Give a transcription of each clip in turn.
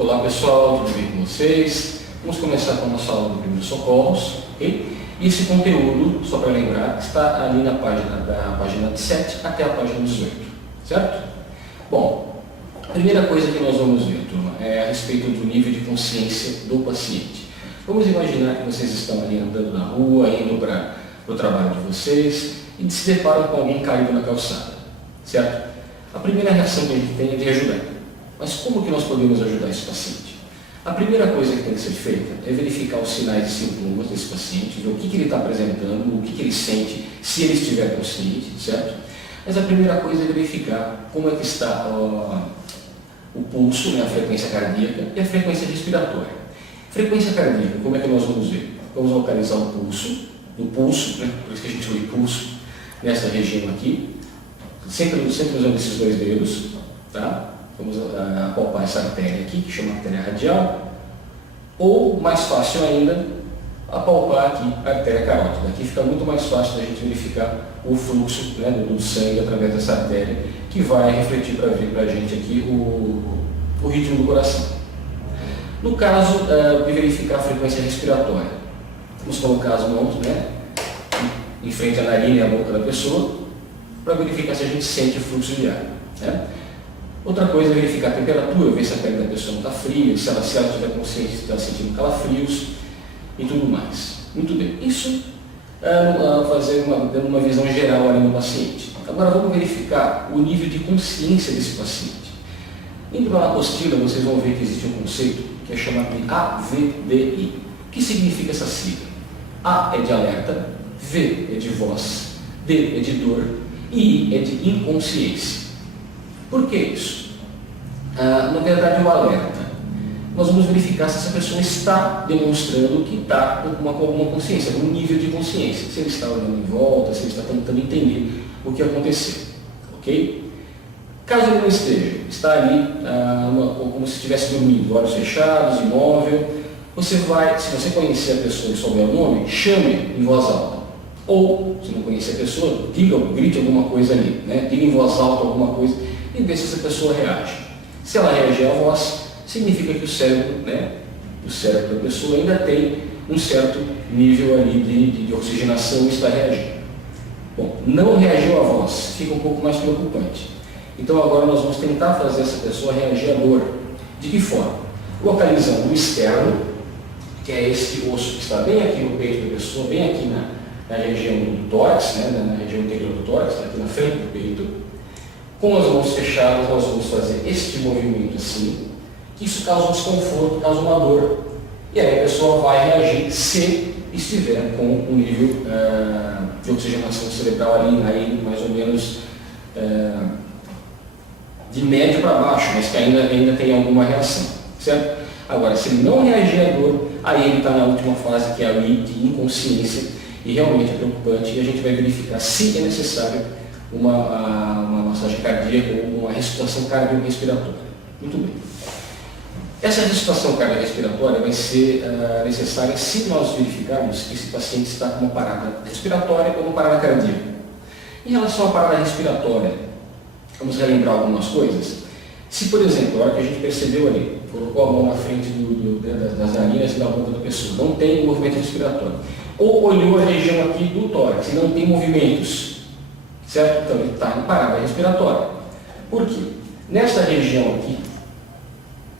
Olá pessoal, tudo bem com vocês? Vamos começar com a nossa aula de primeiros socorros, ok? E esse conteúdo, só para lembrar, está ali na página, da página 7 até a página 18, certo? Bom, a primeira coisa que nós vamos ver, turma, é a respeito do nível de consciência do paciente. Vamos imaginar que vocês estão ali andando na rua, indo para o trabalho de vocês e se deparam com alguém caído na calçada, certo? A primeira reação que a gente tem é de ajudar. Mas como que nós podemos ajudar esse paciente? A primeira coisa que tem que ser feita é verificar os sinais e sintomas desse paciente, ver o que ele está apresentando, o que ele sente, se ele estiver consciente, certo? Mas a primeira coisa é verificar como é que está o pulso, né, a frequência cardíaca e a frequência respiratória. Frequência cardíaca, como é que nós vamos ver? Vamos localizar o pulso, né, por isso que a gente chama de pulso, nessa região aqui, sempre usando esses dois dedos, tá? Vamos apalpar essa artéria aqui, que chama artéria radial, ou, mais fácil ainda, apalpar aqui a artéria carótida. Aqui fica muito mais fácil da gente verificar o fluxo, né, do sangue através dessa artéria, que vai refletir para a gente aqui o ritmo do coração. No caso de verificar a frequência respiratória, vamos colocar as mãos, né, em frente à narina e à boca da pessoa, para verificar se a gente sente o fluxo de ar, né? Outra coisa é verificar a temperatura, ver se a pele da pessoa não está fria, se ela estiver consciente, se está sentindo calafrios e tudo mais. Muito bem. Isso dando uma visão geral ali no paciente. Agora vamos verificar o nível de consciência desse paciente. Indo para a apostila, vocês vão ver que existe um conceito que é chamado de AVDI. O que significa essa sigla? A é de alerta, V é de voz, D é de dor e I é de inconsciência. Por que isso? Na verdade, o alerta. Nós vamos verificar se essa pessoa está demonstrando que está com alguma consciência, algum nível de consciência. Se ele está olhando em volta, se ele está tentando entender o que aconteceu. Ok? Caso ele não esteja, está ali como se estivesse dormindo, olhos fechados, imóvel, você vai, se você conhecer a pessoa e souber o nome, chame em voz alta. Ou, se não conhecer a pessoa, grite alguma coisa ali, né? Diga em voz alta alguma coisa e ver se essa pessoa reage. Se ela reagir à voz, significa que o cérebro, né, o cérebro da pessoa ainda tem um certo nível ali de oxigenação e está reagindo. Bom, não reagiu à voz, fica um pouco mais preocupante. Então agora nós vamos tentar fazer essa pessoa reagir à dor. De que forma? Localizando o externo, que é esse osso que está bem aqui no peito da pessoa, bem aqui na região do tórax, né, na região interior do tórax, aqui na frente do peito. Com as mãos fechadas, nós vamos fazer este movimento assim, que isso causa um desconforto, causa uma dor. E aí a pessoa vai reagir se estiver com um nível de oxigenação cerebral ali mais ou menos de médio para baixo, mas que ainda tem alguma reação, certo? Agora, se ele não reagir à dor, aí ele está na última fase, que é a de inconsciência, e realmente é preocupante, e a gente vai verificar se é necessário uma massagem cardíaca ou uma ressuscitação cardiorrespiratória. Muito bem. Essa ressuscitação cardiorrespiratória vai ser necessária se nós verificarmos que esse paciente está com uma parada respiratória ou uma parada cardíaca. Em relação à parada respiratória, vamos relembrar algumas coisas. Se, por exemplo, a hora que a gente percebeu ali, colocou a mão na frente das narinas e da boca da pessoa, não tem movimento respiratório, ou olhou a região aqui do tórax e não tem movimentos, certo? Então ele está em parada respiratória. Por quê? Nesta região aqui,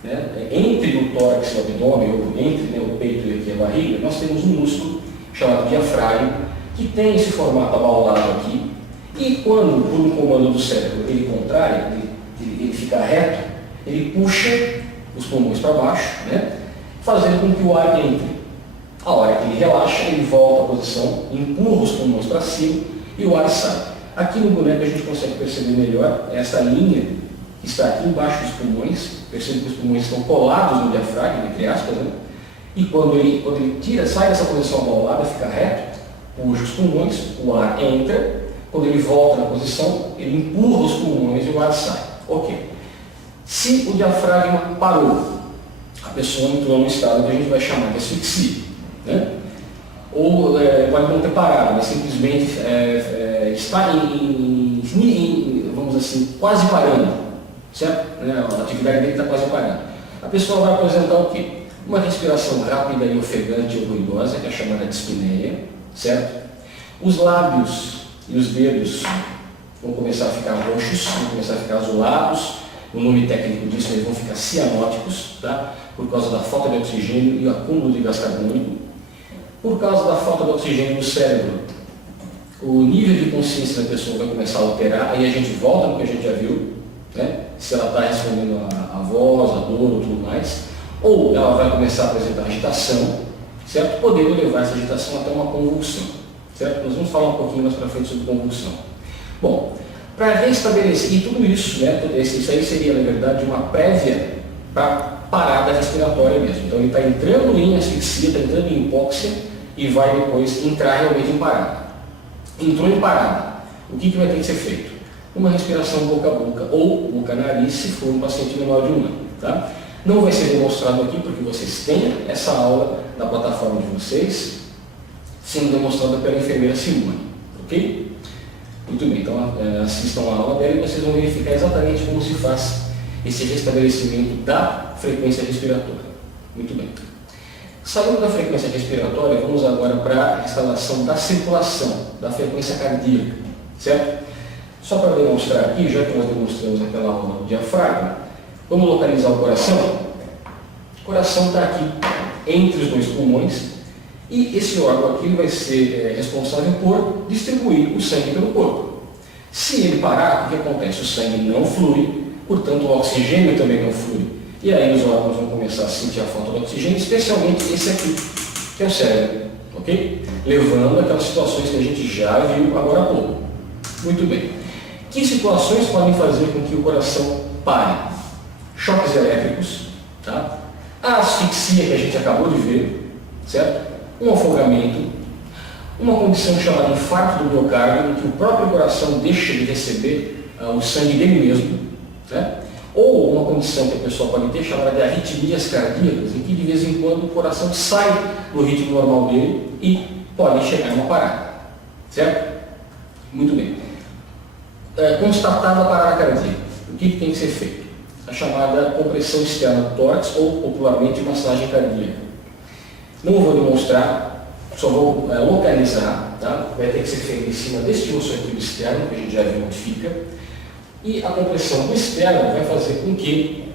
né, entre o tórax e o abdômen, ou entre, né, o peito e aqui a barriga, nós temos um músculo chamado diafragma, que tem esse formato abaulado aqui, e quando, por um comando do cérebro, ele contrai, ele fica reto, ele puxa os pulmões para baixo, né, fazendo com que o ar entre. A hora que ele relaxa, ele volta à posição, empurra os pulmões para cima e o ar sai. Aqui no boneco a gente consegue perceber melhor essa linha que está aqui embaixo dos pulmões. Percebe que os pulmões estão colados no diafragma, entre aspas, né? E quando ele sai dessa posição abaulada, fica reto, puxa os pulmões, o ar entra. Quando ele volta na posição, ele empurra os pulmões e o ar sai. Ok. Se o diafragma parou, a pessoa entrou num estado que a gente vai chamar de asfixia, né? Ou pode não ter parado, mas simplesmente está vamos assim, quase parando, certo? A atividade dele está quase parando. a pessoa vai apresentar o quê? Uma respiração rápida e ofegante ou ruidosa, que é chamada dispneia, certo? Os lábios e os dedos vão começar a ficar roxos, vão começar a ficar azulados, o nome técnico disso, eles vão ficar cianóticos, tá? Por causa da falta de oxigênio e o acúmulo de gás carbônico. Por causa da falta de oxigênio no cérebro, o nível de consciência da pessoa vai começar a alterar, aí a gente volta no que a gente já viu, né? Se ela está respondendo a voz, a dor ou tudo mais, ou ela vai começar a apresentar agitação, certo? Podendo levar essa agitação até uma convulsão, certo? Nós vamos falar um pouquinho mais para frente sobre convulsão. Bom, para restabelecer, e tudo isso, né? Isso aí seria, na verdade, uma prévia para parada respiratória mesmo. Então ele está entrando em asfixia, está entrando em hipóxia e vai depois entrar realmente em parada. Entrou em parada, o que vai ter que ser feito? Uma respiração boca a boca ou boca-nariz, se for um paciente menor de 1 ano. Tá? Não vai ser demonstrado aqui porque vocês têm essa aula na plataforma de vocês, sendo demonstrada pela enfermeira Simone. Ok? Muito bem, então assistam a aula dela e vocês vão verificar exatamente como se faz esse restabelecimento da frequência respiratória. Muito bem. Saindo da frequência respiratória, vamos agora para a instalação da circulação, da frequência cardíaca, certo? Só para demonstrar aqui, já que nós demonstramos aquela aula do diafragma, vamos localizar o coração. O coração está aqui entre os dois pulmões e esse órgão aqui vai ser responsável por distribuir o sangue pelo corpo. Se ele parar, o que acontece? O sangue não flui, portanto o oxigênio também não flui. E aí os órgãos vão começar a sentir a falta de oxigênio, especialmente esse aqui, que é o cérebro, ok? Levando aquelas situações que a gente já viu agora há pouco. Muito bem. Que situações podem fazer com que o coração pare? Choques elétricos, tá? A asfixia que a gente acabou de ver, certo? Um afogamento, uma condição chamada infarto do miocárdio, em que o próprio coração deixa de receber o sangue dele mesmo, né? Ou uma condição que a pessoa pode ter chamada de arritmias cardíacas, em que de vez em quando o coração sai do ritmo normal dele e pode chegar a uma parada, certo? Muito bem. Constatada a parada cardíaca, o que tem que ser feito? A chamada compressão externa do tórax ou popularmente massagem cardíaca. Não vou demonstrar, só vou localizar, tá? Vai ter que ser feito em cima deste musculativo externo, que a gente já viu onde fica. E a compressão do externo vai fazer com que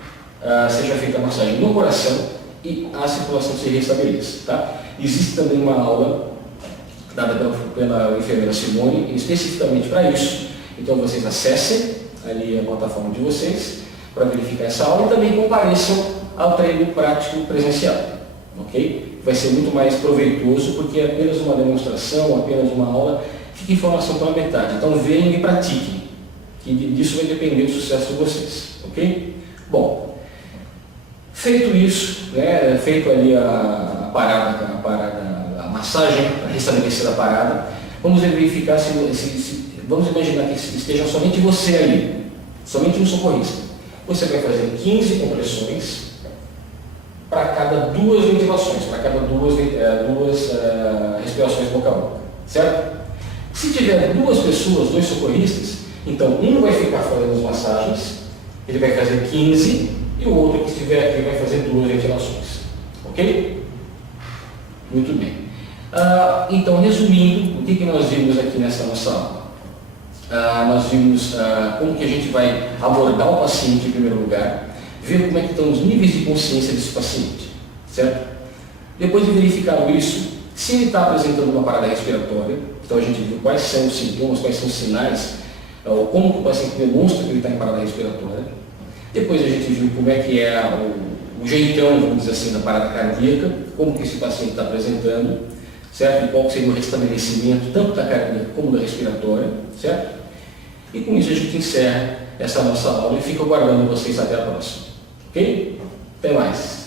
seja feita a massagem no coração e a circulação se restabeleça. Tá? Existe também uma aula dada pela enfermeira Simone, especificamente para isso. Então vocês acessem ali a plataforma de vocês para verificar essa aula e também compareçam ao treino prático presencial. Ok? Vai ser muito mais proveitoso porque é apenas uma demonstração, apenas uma aula, fica informação pela metade. Então venham e pratiquem. Que disso vai depender do sucesso de vocês, ok? Bom, feito isso, né, feito ali a parada, a massagem para restabelecer a parada, vamos verificar vamos imaginar que esteja somente você ali, somente um socorrista. Você vai fazer 15 compressões para cada 2 ventilações, para cada duas respirações boca a boca, certo? Se tiver 2 pessoas, 2 socorristas, então, um vai ficar fazendo as massagens, ele vai fazer 15, e o outro que estiver aqui vai fazer 2 ventilações. Ok? Muito bem. Então, resumindo, o que nós vimos aqui nessa nossa aula? Nós vimos como que a gente vai abordar o paciente em primeiro lugar, ver como é que estão os níveis de consciência desse paciente, certo? Depois de verificado isso, se ele está apresentando uma parada respiratória, então a gente viu quais são os sintomas, quais são os sinais, como que o paciente demonstra que ele está em parada respiratória. Depois a gente viu como é que é o jeitão, vamos dizer assim, da parada cardíaca, como que esse paciente está apresentando, certo? E qual seria o restabelecimento tanto da cardíaca como da respiratória, certo? E com isso a gente encerra essa nossa aula e fica aguardando vocês até a próxima. Ok? Até mais!